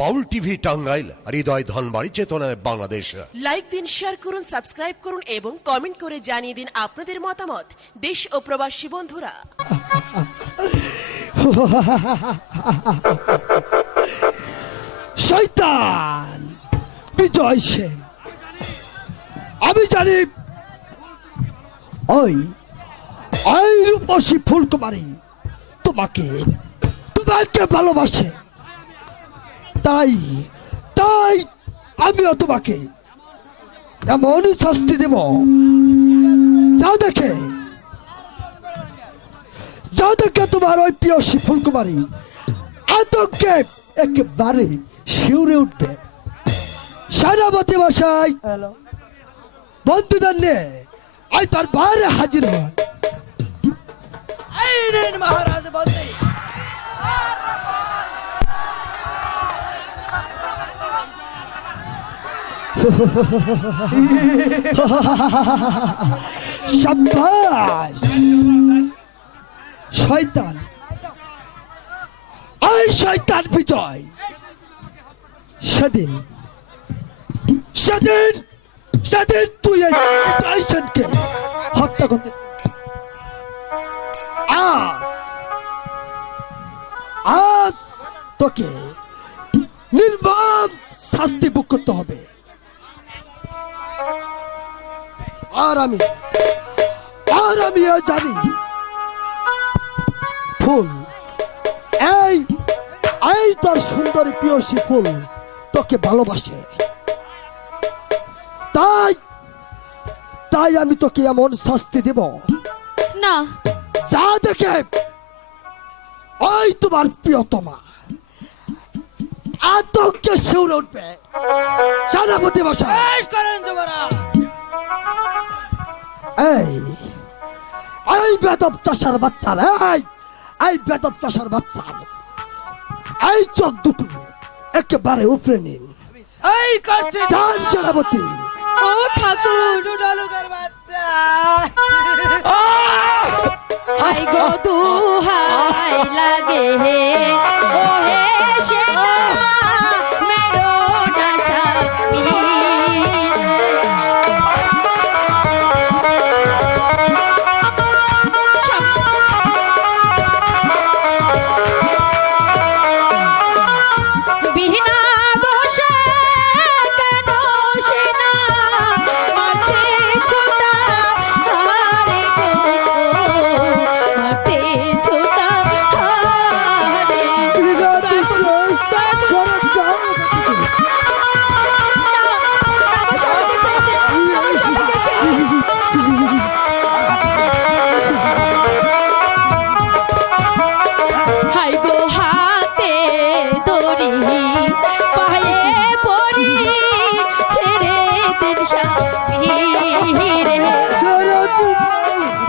বাউল TV Tangail Hridoy Dhanbari চেতনায় Bangladesh. Like দিন share করুন সাবস্ক্রাইব করুন এবং কমেন্ট করে জানিয়ে দিন আপনাদের মতামত। দেশ ও প্রবাসী বন্ধুরা। শয়তান বিজয় সেন। আমি জানি ওই ওই রূপসী ফুলকুমারী তোমাকে তোমাকে ভালোবাসে। তাই তাই আমিও তোমাকে এমন শাস্তি দেব। যা দেখে যা দেখে তোমার ওই প্রিয়সী ফুলকুমারী আতঙ্কে একেবারে শিউরে উঠবে। সেনাপতি মশাই বন্ধুদের নিয়ে আই তার বাইরে হাজির হন। মহারাজ বন্দী শয়তান। শয়তান বিজয়। সেদিন সেদিন সেদিন তুই হত্যা করতে আজ আজ তোকে নির্মম শাস্তি ভোগ করতে হবে। আর আমি আর আমিও জানি। ফুল এই এই তোর সুন্দরী প্রিয়সী ফুল তোকে ভালোবাসে। তাই তাই আমি তোকে এমন শাস্তি দেব। না। যা দেখে ওই তোমার প্রিয়তমা। আতঙ্কে শিউরে উঠবে। সেনাপতি বসা করেন যুবরাজ। এই এই বেদব চাষার বাচ্চার এই এই বেদব চাষার বাচ্চার। এই চোখ দুটো একেবারে উপরে নিন। এই করছে যান সেনাপতি। ও ঠাকুর। চুডালুকের বাচ্চা হাই গো তু হাই লাগে হে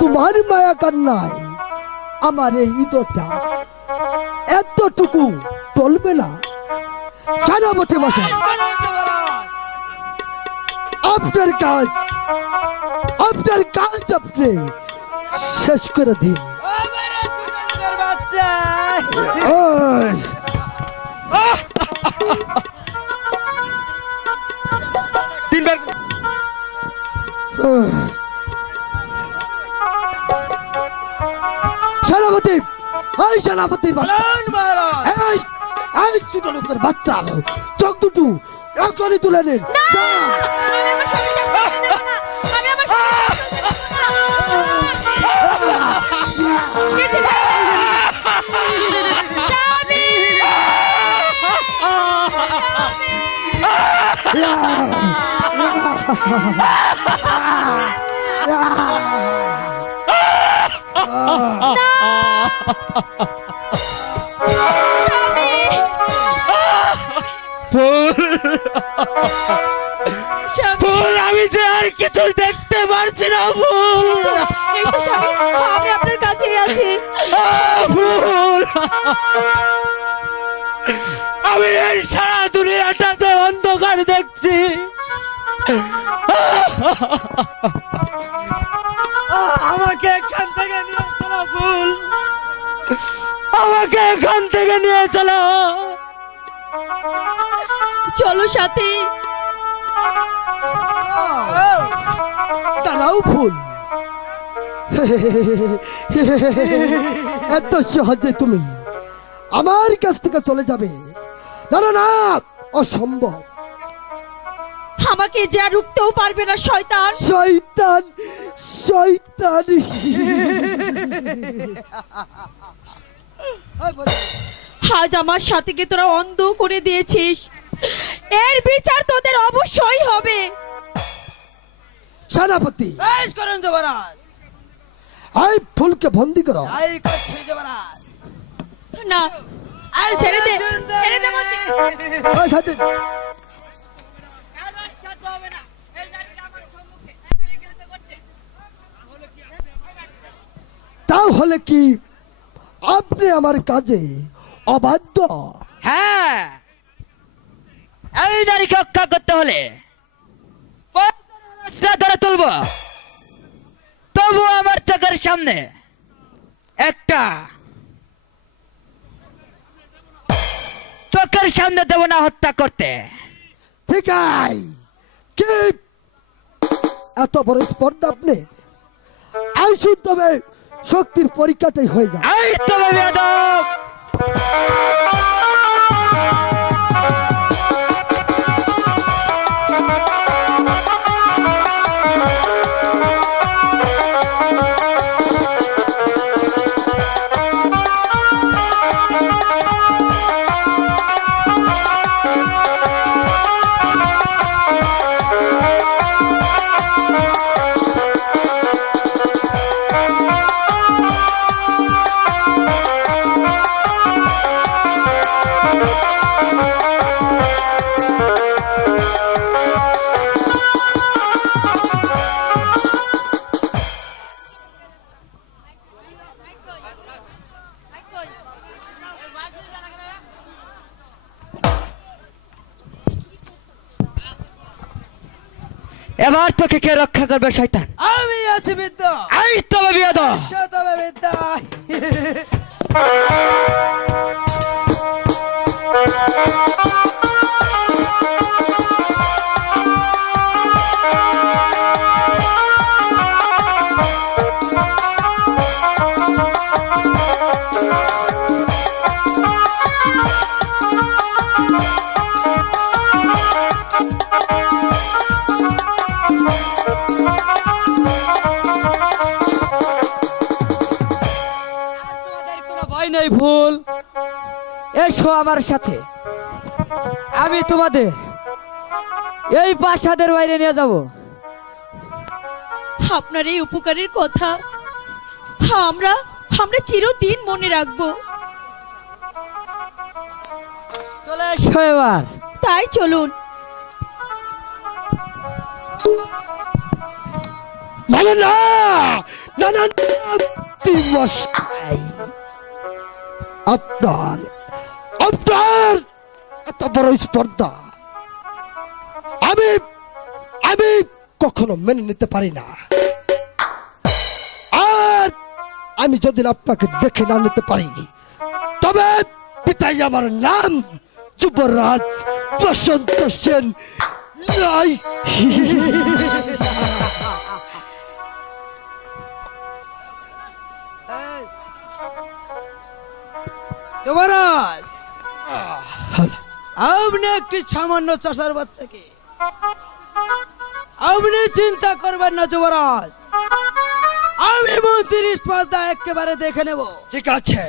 তোমার মায়া কান্নায় আমার এই ইদরটা এতটুকু টলবে না। মশাই বেশ আপনার কাজ আপনার কাজ আপনি শেষ করে দিন। ও এই সেনাপতির এই এই ছোট লোকের বাচ্চা চোখ দুটো এখনই তুলে নিন যা। ফুল ফুল আমি যে আর কিছু দেখতে পারছি না ফুল। এই তো স্বামী আমি আপনার কাছেই আছি। ফুল। আমি এই সারা দুনিয়াটাতে অন্ধকার দেখছি। আমাকে থেকে নিয়ে চলো। চলো সাথে। দাঁড়াও ফুল। এত সহজে তুমি আমার কাছ থেকে চলে যাবে। না না না অসম্ভব। আমাকে যা রুখতেও পারবে না শয়তান। শয়তান শয়তান। আজ আমার সাথীকে তোরা অন্ধ করে দিয়েছিস। এর বিচার তোদের অবশ্যই হবে। সেনাপতি। বেশ করুন যুবরাজ এই ফুলকে বন্দি করো। এই করছি যুবরাজ না আর ছেড়ে দে ছেড়ে দে বলছি। ওই সাথে। তাহলে কি আপনি আমার কাজে অবাধ্য। হ্যাঁ। এই নারীকে রক্ষা করতে হলে ধরে তুলবো। তবু আমার চোখের সামনে একটা চোখের সামনে দেব না হত্যা করতে। ঠিক এত বড় স্পর্ধা আপনি? আইসুন তবে শক্তির পরীক্ষাটাই হয়ে যায়। এবার তোকে কে রক্ষা করবে শয়তান? আমি আছি বিদ্য। এই তো বেয়াদব তবে বিদ্যা। এসো আমার সাথে। আমি তোমাদের এই প্রাসাদের বাইরে নিয়ে যাব। আপনার এই উপকারের কথা আমরা আমরা চিরদিন মনে রাখব। চলে এসো এবার। তাই চলুন। মানে না না না না, আপনার আপনার এত বড় স্পর্ধা আমি আমি কখনো মেনে নিতে পারি না। আর আমি যদি আপনাকে দেখে না নিতে পারি, তবে পিতাই আমার নাম যুবরাজ বসন্ত সেন নাই যুবরাজ! আপনি একটি সামান্য চাষার বাচ্চাকে আপনি চিন্তা করবেন না যুবরাজ। আমি মন্ত্রী স্পর্ধা একেবারে দেখে নেব। ঠিক আছে।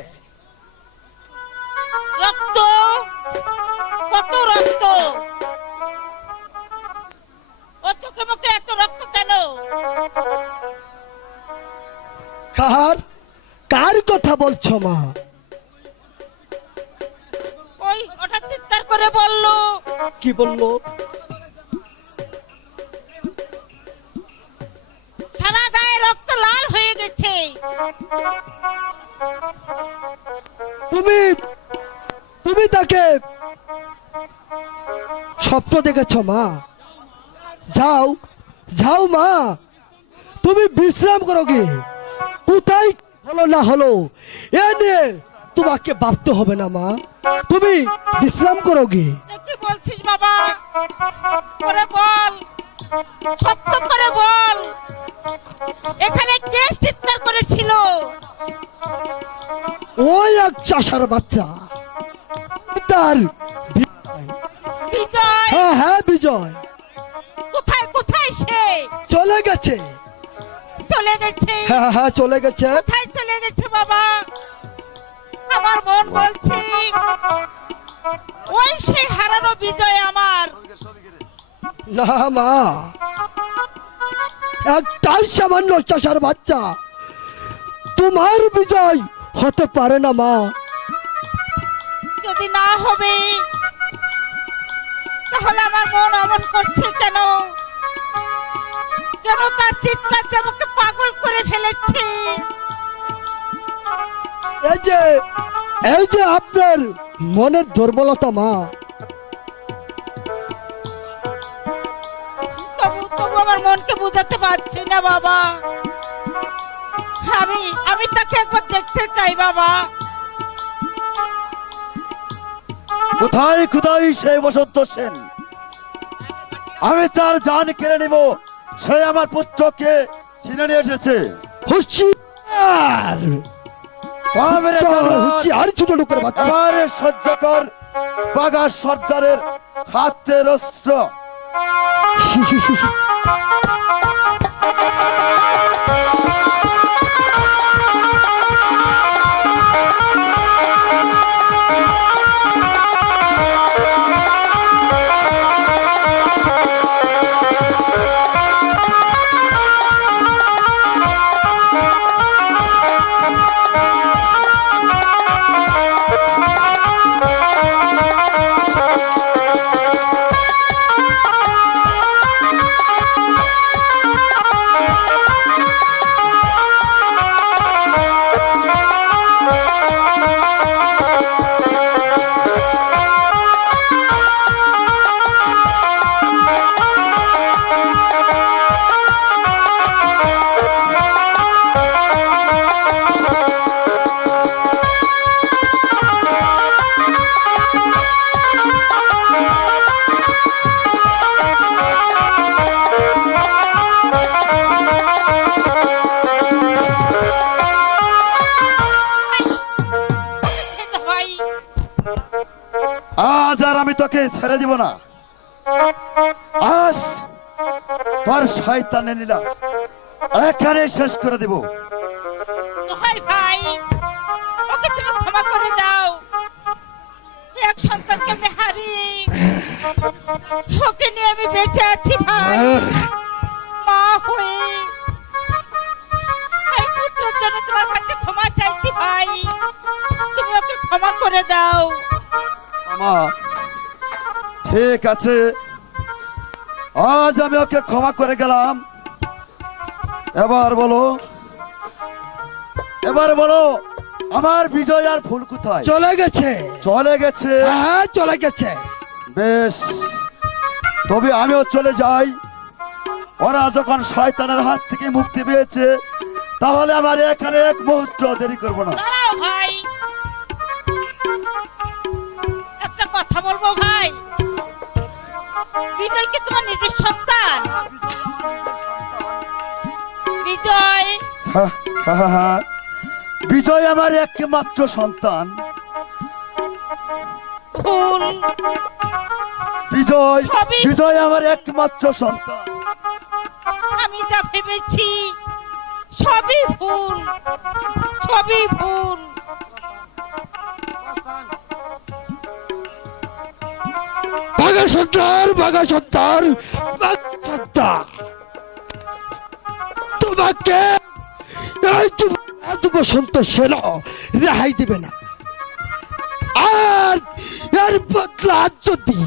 রক্ত? কত রক্ত? ও চোখে মুখে এত রক্ত কেন? কার? কার কথা বলছো মা? চিৎকার করে বলল। কি বলল? সারা গায়ে রক্ত লাল হয়ে গেছে। তুমি তুমি তাকে স্বপ্ন দেখেছ মা। যাও যাও মা। তুমি বিশ্রাম করো কি কোথায় হলো না হলো? এ নিয়ে তোমাকে ভাবতে হবে না মা। তুমি বিশ্রাম করো গে কি বলছিস বাবা? করে বল। সত্য করে বল। এখানে কে চিৎকার করেছিল? ওই এক চাষার বাচ্চা। তার বিজয়। হ্যাঁ হ্যাঁ বিজয়। কোথায় কোথায় সে? চলে গেছে। চলে গেছে। হ্যাঁ হ্যাঁ চলে গেছে। কোথায় আমার মন বলছে। ওই সেই হারানো বিজয় আমার। না মা। একটাই সামান্য চাষার বাচ্চা। তোমার বিজয় হতে পারে না মা। যদি না হবে তাহলে আমার মন অমন করছে কেন? কেন তার চিৎকার যে আমাকে পাগল করে ফেলেছে? এই যে এই যে আপনার মনের দুর্বলতা মা। তবু আমার মনকে বোঝাতে পারছি না বাবা। আমি আমি তাকে একবার দেখতে চাই বাবা। কোথায় কোথায় সেই বসন্ত সেন? আমি তার জান কেড়ে নিব। সে আমার পুত্রকে চিনে নিয়ে এসেছে। হুশিয়ার তবে রে জানোয়ার, হুশিয়ার ছোট লোকের বাচ্চা। এবারে সহ্য কর। বাগা সর্দারের হাতের অস্ত্র। তোকে ছেড়ে দিব না। আজ তোর শয়তানে নিলা এখানে শেষ করে দিব। ভাই ভাই ওকে তুমি ক্ষমা করে দাও। এক সন্তানকে আমি হারিয়ে ওকে নিয়ে আমি বেঁচে আছি ভাই। মা হয়ে। পুত্রের জন্য তোমার কাছে ক্ষমা চাইছি ভাই। তুমি ওকে ক্ষমা করে দাও। ঠিক আছে। আজ আমি ওকে ক্ষমা করে গেলাম। এবার বলো এবার বলো আমার বিজয় আর ফুল কোথায়? চলে গেছে। চলে গেছে। হ্যাঁ চলে গেছে। বেশ তবে আমিও চলে যাই। ওরা যখন শয়তানের হাত থেকে মুক্তি পেয়েছে তাহলে আমার এখানে এক মুহূর্ত দেরি করব না। দাঁড়াও ভাই। একটা কথা বলব ভাই? বিজয় কি তোমার নিজের সন্তান? বিজয়। বিজয় আমার একমাত্র সন্তান। ভুল বিজয় বিজয় আমার একমাত্র সন্তান। আমি যা ভেবেছি সবই ভুল সবই ভুল। বাঘা সর্দার বাঘা সর্দার সর্দার। তোমাকে বসন্ত সেন রেহাই দিবে না। আর এর বদলা যদি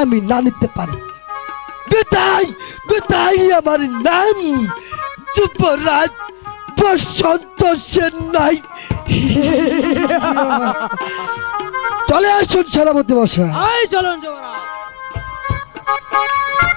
আমি না নিতে পারি বেটাই বেটাই আমার নাম যুবরাজ বসন্ত সেন নাই চলে আসুন সেনাপতি মশাই। আয় চলুন যুবরাজ।